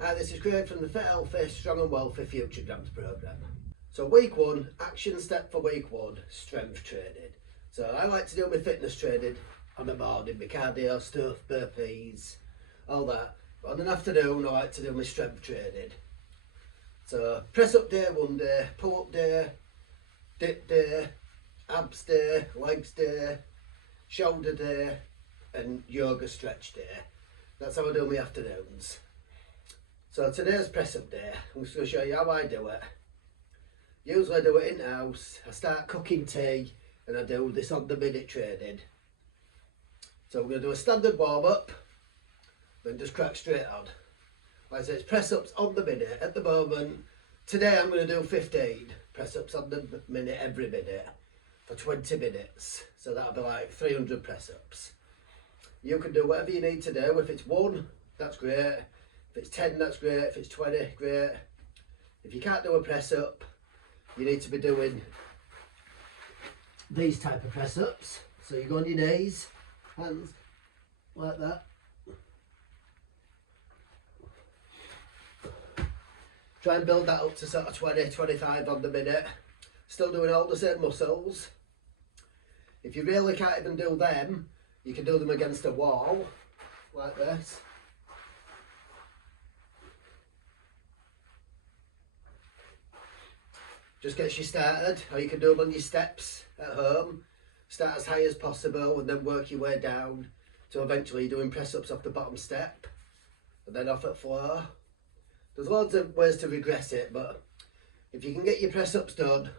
Hi, this is Craig from the Fit Healthy Strong and Wealthy Future Grams programme. So week one, action step for week one, strength training. So I like to do my fitness training on the morning, my cardio stuff, burpees, all that. But on an afternoon I like to do my strength training. So press up day one day, pull up day, dip day, abs day, legs day, shoulder day and yoga stretch day. That's how I do my afternoons. So today's press up day. I'm just going to show you how I do it. Usually I do it in house. I start cooking tea and I do this on the minute training. So we're going to do a standard warm up, then just crack straight on. Like I say, it's press ups on the minute. At the moment, today I'm going to do 15 press ups on the minute every minute for 20 minutes. So that'll be like 300 press ups. You can do whatever you need to do. If it's 1, that's great. If it's 10, that's great. If it's 20, great. If you can't do a press up, you need to be doing these type of press ups. So you go on your knees, hands like that. Try and build that up to sort of 20, 25 on the minute. Still doing all the same muscles. If you really can't even do them, you can do them against a wall, like this. Just gets you started, or you can do them on your steps at home. Start as high as possible and then work your way down to eventually you're doing press ups off the bottom step and then off at floor. There's loads of ways to regress it, but if you can get your press ups done,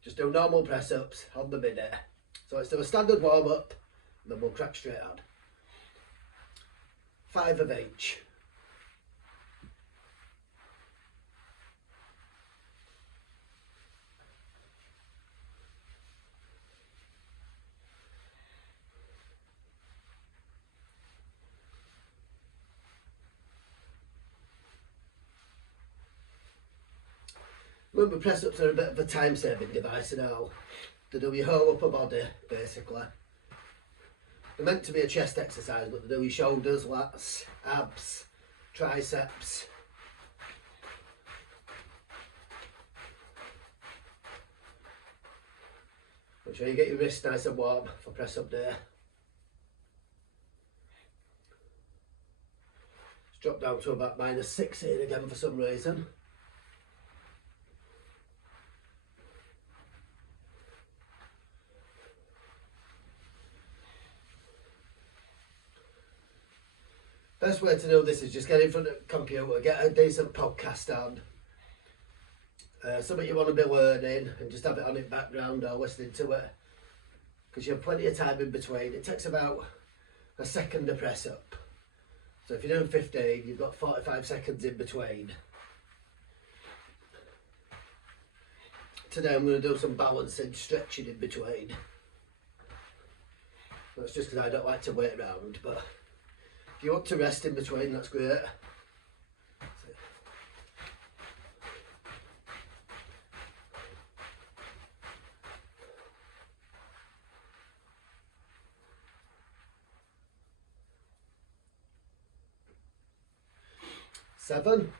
just do normal press ups on the minute. So let's do a standard warm up and then we'll crack straight on. 5 of each. Remember, press ups are a bit of a time saving device and all. They do your whole upper body basically. They're meant to be a chest exercise, but they do your shoulders, lats, abs, triceps. Make sure you get your wrists nice and warm for press up day. Let's drop down to about -16 again for some reason. Best way to do this is just get in front of the computer, get a decent podcast on, something you want to be learning, and just have it on in background or listening to it, because you have plenty of time in between. It takes about a second to press up. So if you're doing 15, you've got 45 seconds in between. Today I'm going to do some balancing, stretching in between. That's just because I don't like to wait around, but if you want to rest in between, that's great. Seven.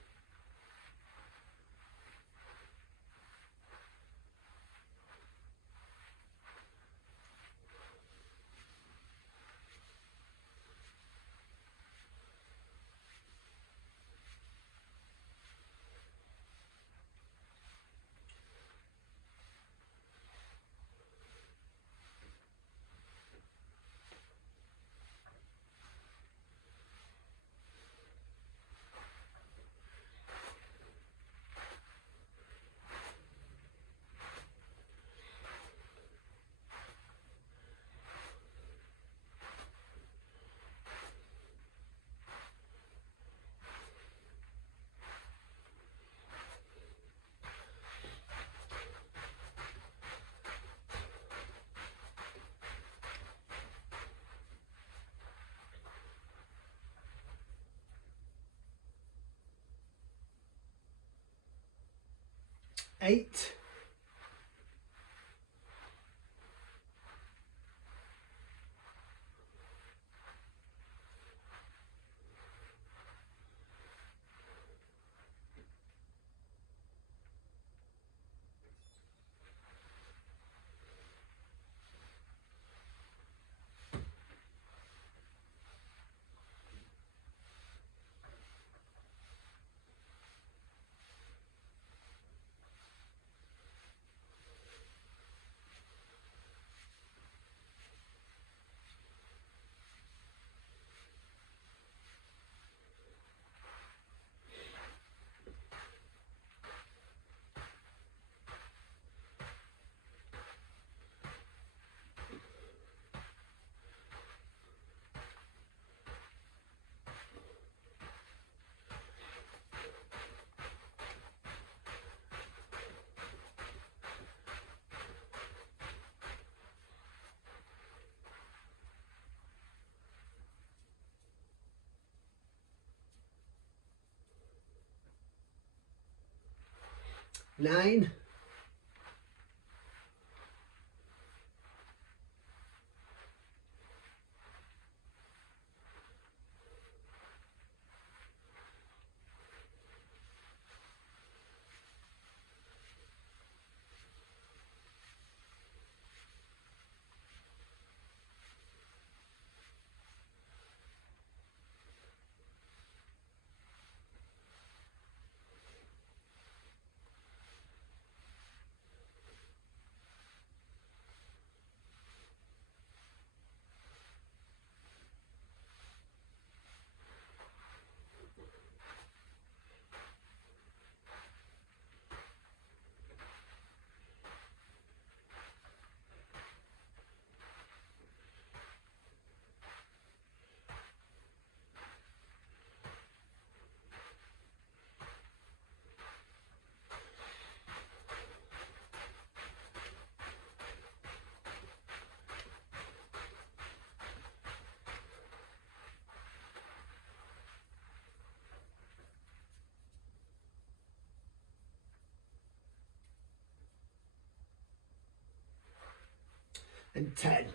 8. 9, 10.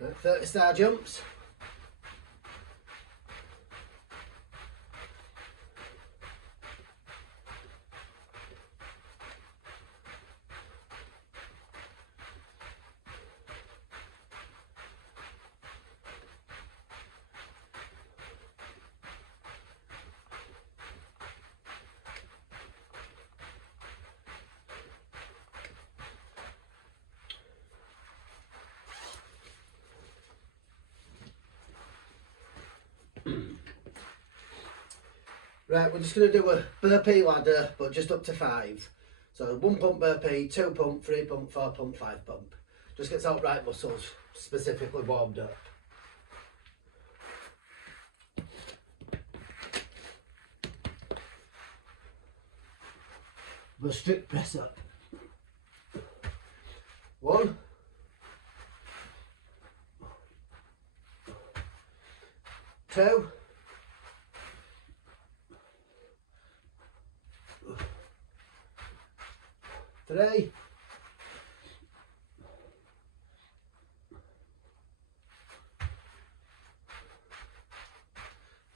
Right, 30 star jumps. Right, we're just going to do a burpee ladder, but just up to 5. So 1 pump burpee, 2 pump, 3 pump, 4 pump, 5 pump. Just gets our right muscles specifically warmed up. We'll strict press up. 1, 2, 3,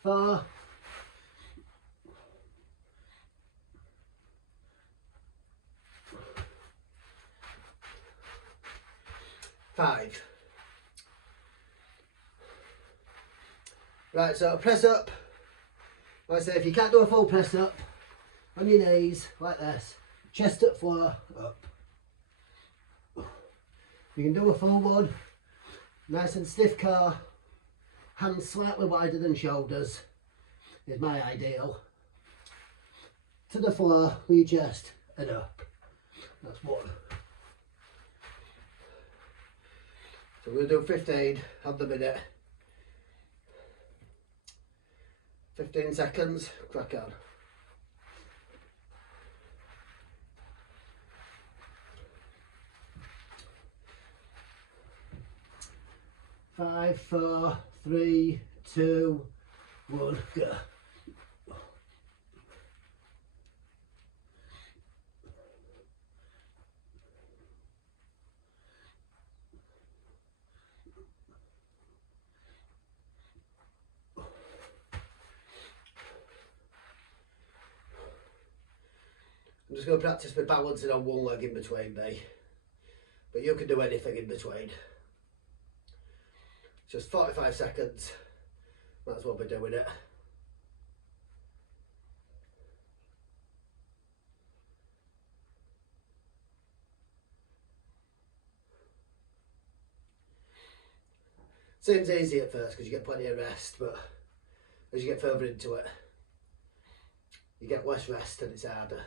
4, 5. Right, so press up. Like I say, if you can't do a full press up, on your knees, like this, chest at floor, up. You can do a full one, nice and stiff core, hands slightly wider than shoulders, is my ideal. To the floor with your chest and up. That's 1. So we'll do 15 on the minute. 15 seconds, crack on. 5, 4, 3, 2, 1, go. I'm just going to practice my balancing on one leg in between me, but you can do anything in between. Just 45 seconds, might as well be doing it. Seems easy at first because you get plenty of rest, but as you get further into it, you get less rest and it's harder.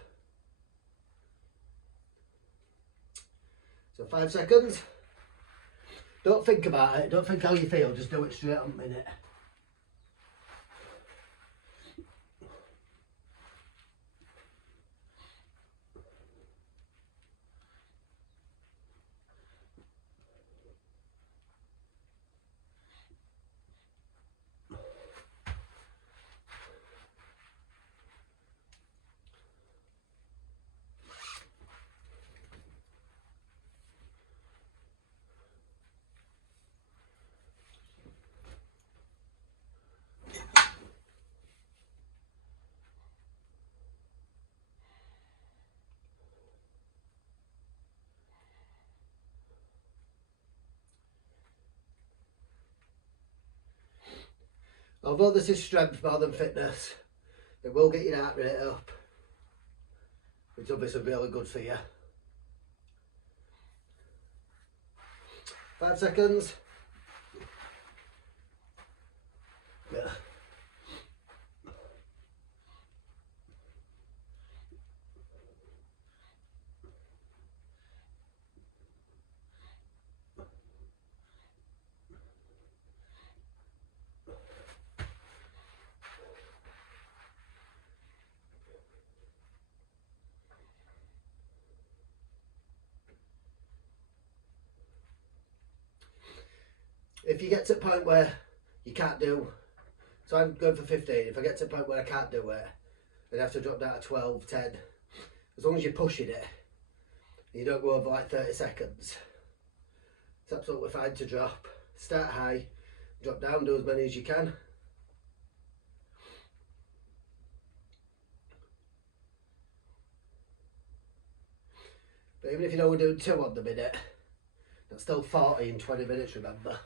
So 5 seconds. Don't think about it, don't think how you feel, just do it straight on minute. Although this is strength more than fitness, it will get your heart rate up, which will be really good for you. 5 seconds. Yeah. If you get to a point where you can't do, so I'm going for 15, if I get to a point where I can't do it, I'd have to drop down to 12, 10. As long as you're pushing it, you don't go over like 30 seconds, it's absolutely fine to drop. Start high, drop down, do as many as you can. But even if you're only doing 2 on the minute, that's still 40 in 20 minutes, remember.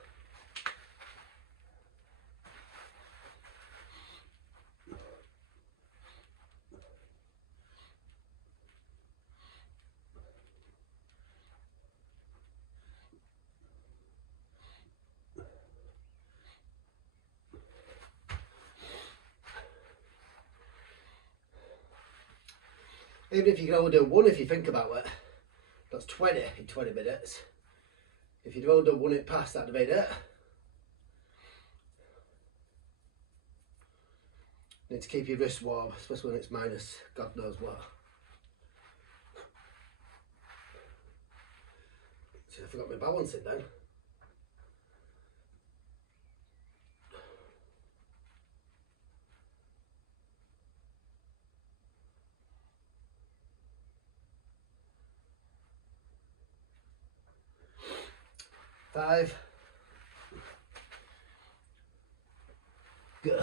Even if you can only do 1 if you think about it, that's 20 in 20 minutes. If you'd only done 1 hit past that minute, you need to keep your wrists warm, especially when it's minus God knows what. See, I forgot my balancing then. Five. Go.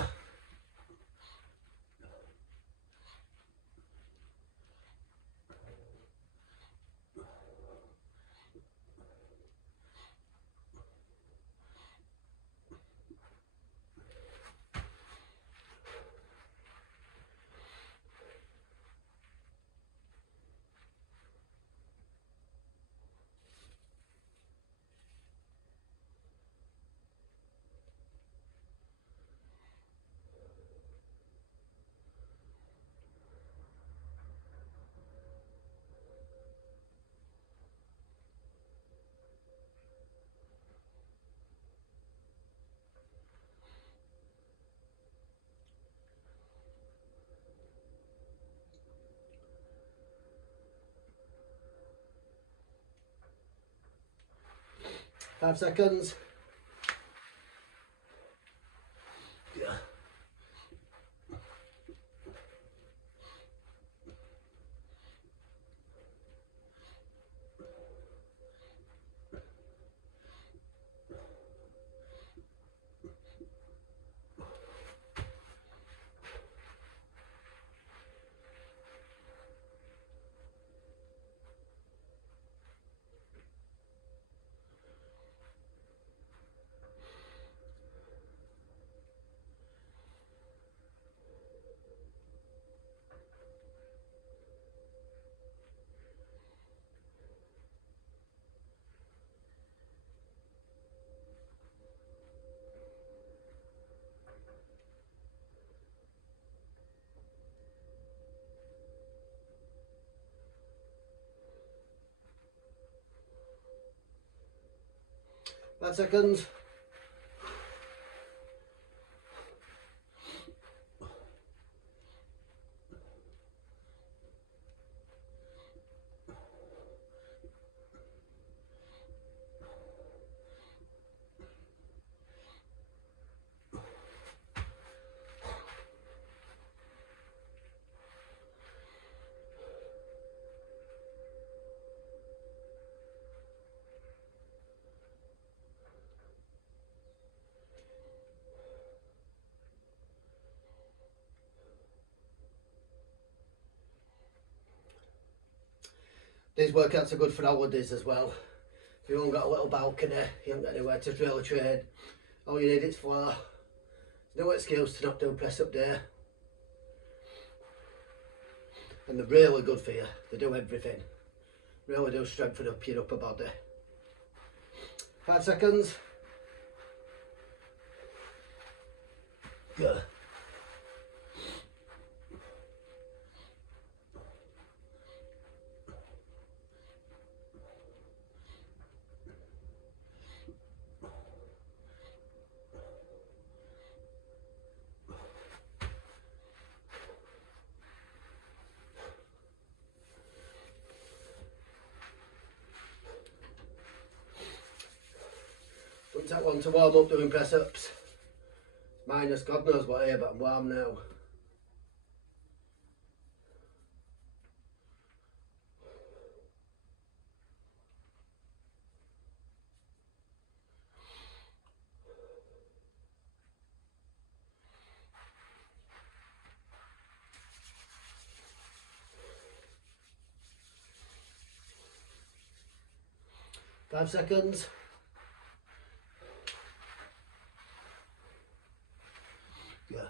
Five seconds. 5 seconds. These workouts are good for holidays as well. If you haven't got a little balcony, you haven't got anywhere to drill a trade, all you need is floor. There's no excuse to not do press up day. And they're really good for you. They do everything. Really do strengthen up your upper body. 5 seconds. Good. Wouldn't take one to warm up doing press ups. Minus God knows what here, but I'm warm now. Five seconds. Yeah.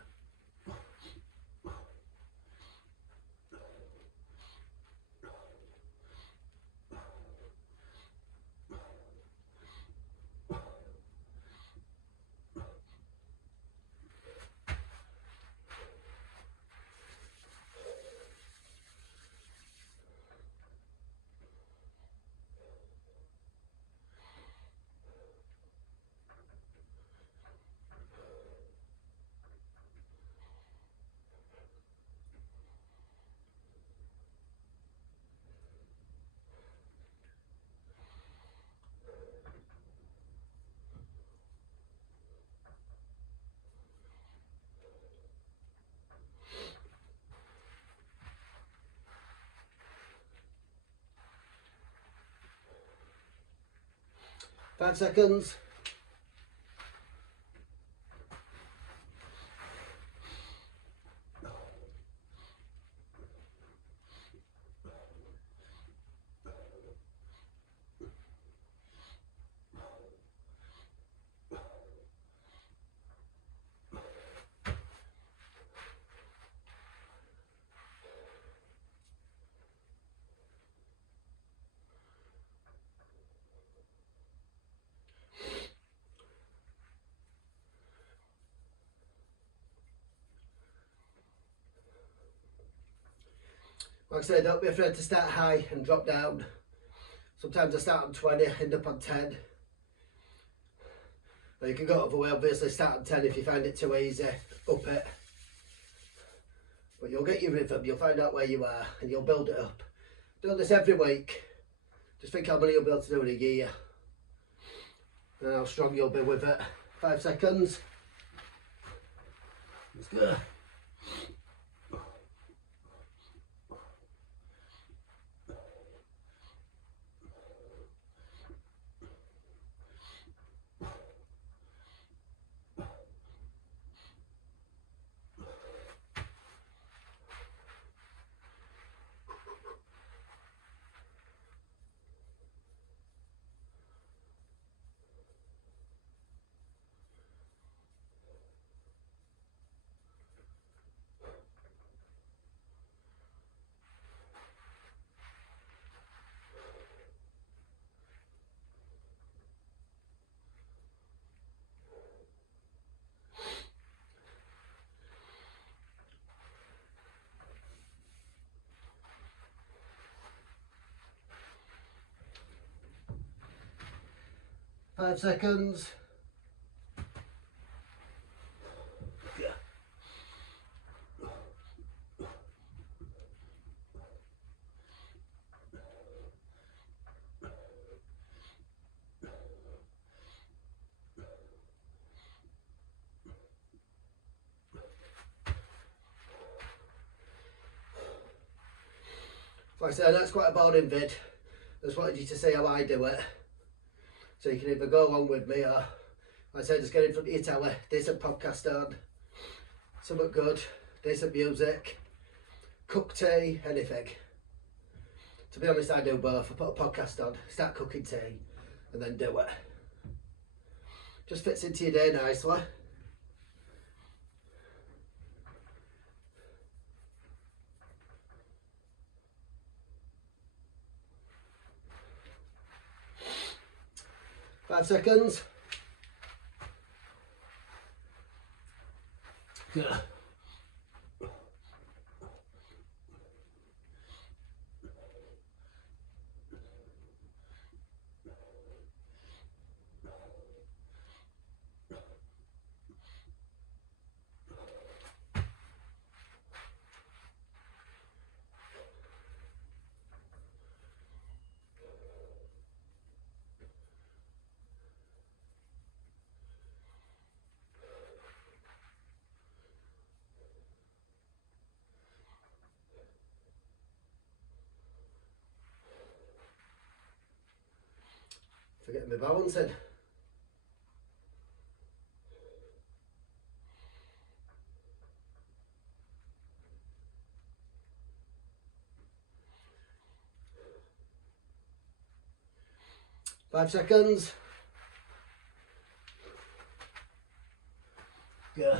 Five seconds. Like I say, don't be afraid to start high and drop down. Sometimes I start on 20, end up on 10. Or you can go other way, obviously start on 10 if you find it too easy, up it. But you'll get your rhythm, you'll find out where you are and you'll build it up. Do this every week. Just think how many you'll be able to do in a year. And how strong you'll be with it. 5 seconds. Let's go. 5 seconds. Yeah. 'Like I said, that's quite a boring vid. I just wanted you to see how I do it. So you can either go along with me or, like I said, just get in front of your telly, decent podcast on, something good, decent music, cook tea, anything. To be honest, I do both. I put a podcast on, start cooking tea, and then do it. Just fits into your day nicely. Five seconds. Yeah. Forgetting my balancing. Five seconds. Yeah.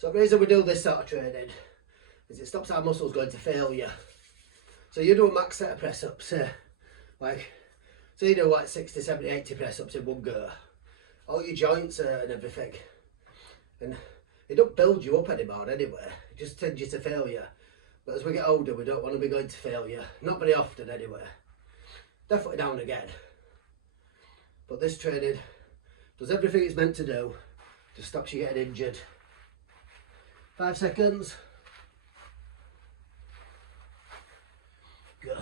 So the reason we do this sort of training is it stops our muscles going to failure. So you do a max set of press ups, like, so you do like 60, 70, 80 press ups in one go. All your joints and everything. And it don't build you up anymore anyway, it just sends you to failure. But as we get older, we don't want to be going to failure. Not very often anyway. Definitely now and again. But this training does everything it's meant to do, just stops you getting injured. 5 seconds. Go.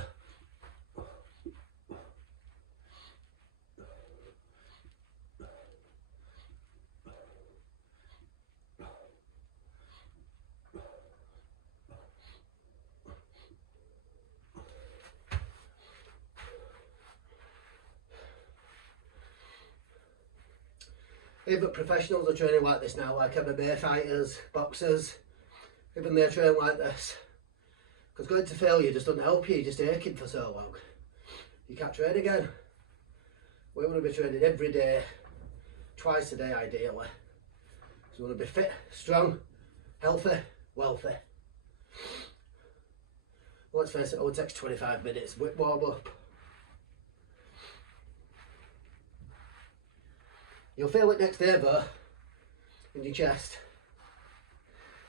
Even professionals are training like this now, like MMA fighters, boxers, even they train like this. Because going to failure just doesn't help you, you're just aching for so long. You can't train again. We want to be training every day, twice a day ideally. So we want to be fit, strong, healthy, wealthy. Let's face it, it only takes 25 minutes, warm up. You'll feel it next day though, in your chest.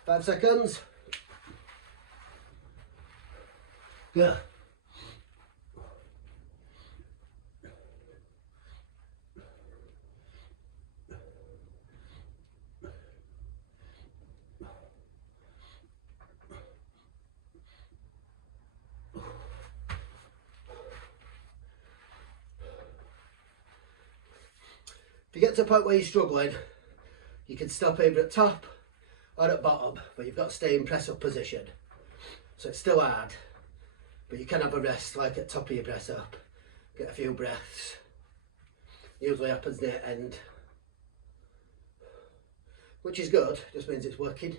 5 seconds. Go. If you get to a point where you're struggling, you can stop either at top or at bottom, but you've got to stay in press up position. So it's still hard, but you can have a rest like at top of your press up, get a few breaths. Usually happens near end, which is good, just means it's working.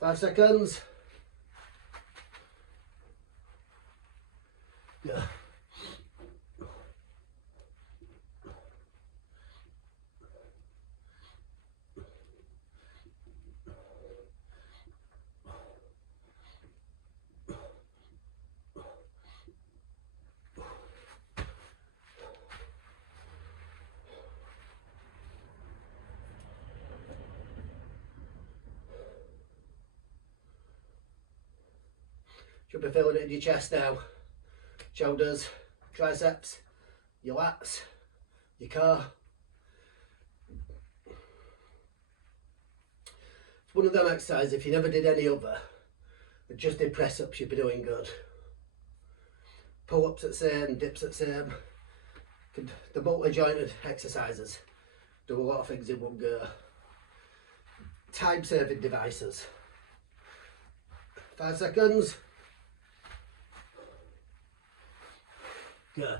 Five seconds. Go. Should be feeling it in your chest now. Shoulders, triceps, your lats, your core. It's one of them exercises, if you never did any other, and just did press ups, you'd be doing good. Pull ups at same, dips at same. The multi-jointed exercises do a lot of things in one go. Time saving devices. 5 seconds. Go.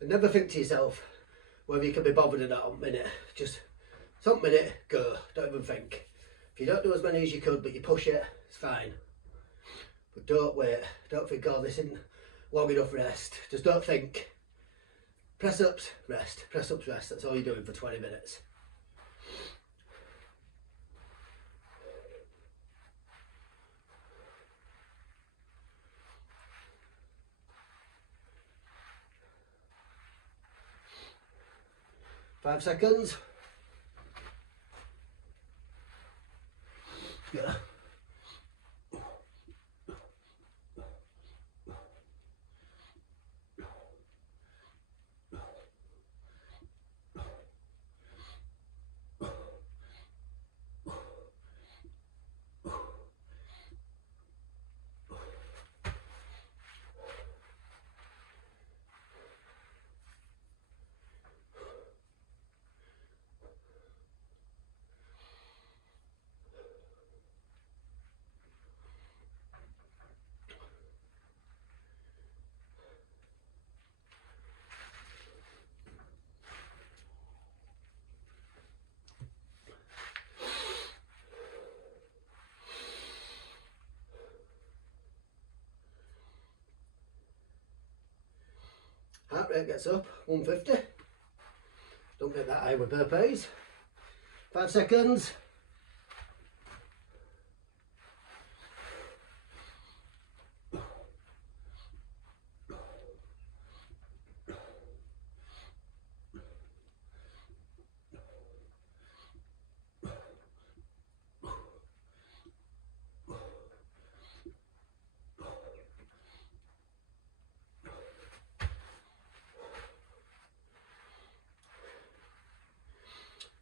And never think to yourself whether you can be bothered in that minute. Just some minute, go. Don't even think. If you don't do as many as you could, but you push it, it's fine. But don't wait. Don't think, oh, this isn't long enough rest. Just don't think. Press ups, rest. Press ups, rest. That's all you're doing for 20 minutes. Five seconds. Yeah. Heart rate gets up, 150. Don't get that high with burpees. 5 seconds.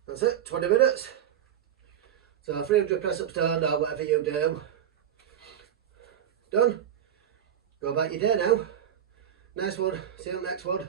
That's it, 20 minutes. So 300 press ups done, or whatever you do. Done. Go about your day now. Nice one. See you on the next one.